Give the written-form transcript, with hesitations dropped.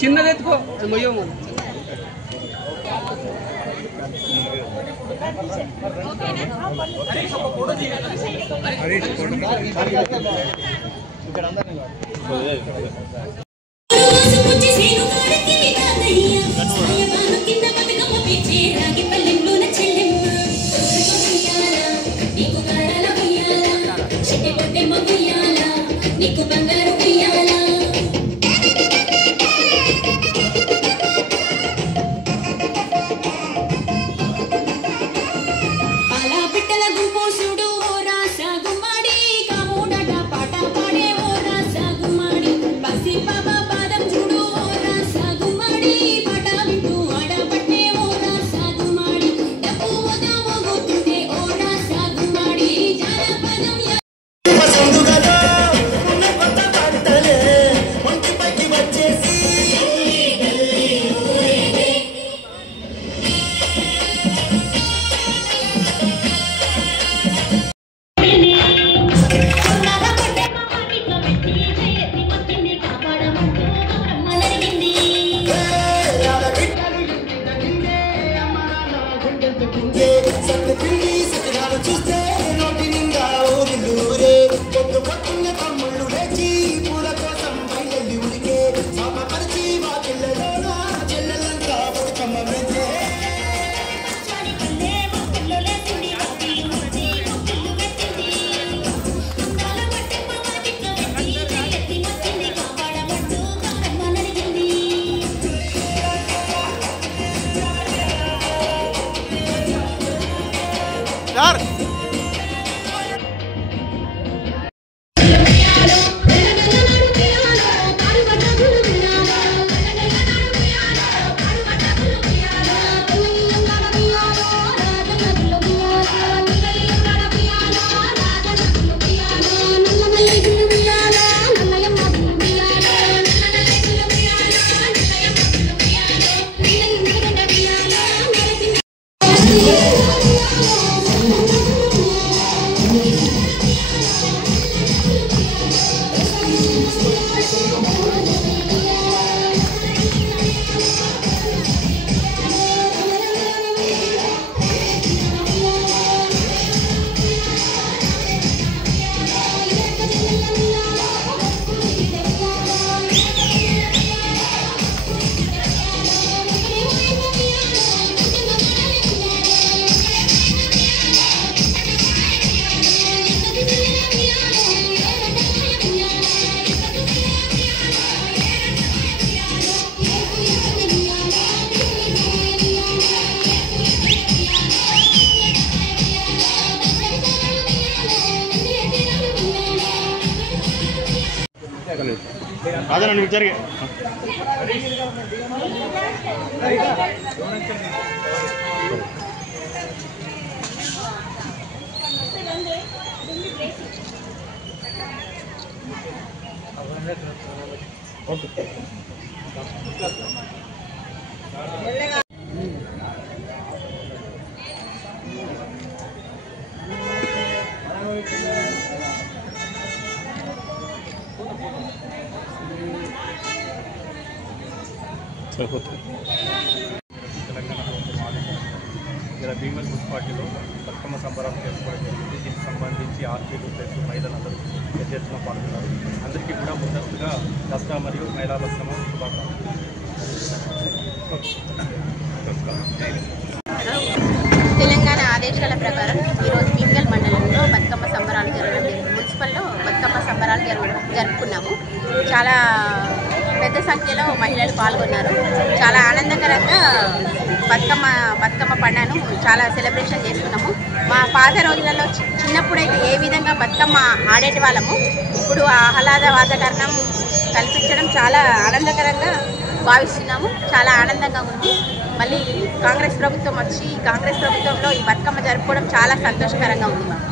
చిన్నదెత్తుకో మొయ్యము ఇక్కడ కాదని జరిగే ఓకే తెలంగాణ ప్రభుత్వం ఆదేశం ఇలా భీమల్ మున్సిపాలిటీలో బతుకమ్మ సంబరాలు చేసుకోవడం జరిగింది. దీనికి సంబంధించి ఆర్పీలు ప్లస్ మహిళలందరూ పెద్ద ఎత్తున పాల్గొన్నారు. అందరికీ కూడా ముందస్తుగా దసరా మరియు మహిళా బతుకమ్మ శుభాకాంక్షలు. తెలంగాణ ఆదేశాల ప్రకారం ఈరోజు భీమగల్ మండలంలో బతుకమ్మ సంబరాలు జరగడం జరిగింది. మున్సిపల్లో బతుకమ్మ సంబరాలు జరుపుకున్నాము. చాలా పెద్ద సంఖ్యలో మహిళలు పాల్గొన్నారు. చాలా ఆనందకరంగా బతుకమ్మ పండుగను చాలా సెలబ్రేషన్ చేసుకున్నాము. మా పాత రోజులలో చిన్నప్పుడైతే ఏ విధంగా బతుకమ్మ ఆడేటి వాళ్ళము ఇప్పుడు ఆహ్లాద వాతావరణం కల్పించడం చాలా ఆనందకరంగా భావిస్తున్నాము. చాలా ఆనందంగా ఉంది. మళ్ళీ కాంగ్రెస్ ప్రభుత్వం వచ్చి కాంగ్రెస్ ప్రభుత్వంలో ఈ బతుకమ్మ జరుపుకోవడం చాలా సంతోషకరంగా ఉంది మాకు.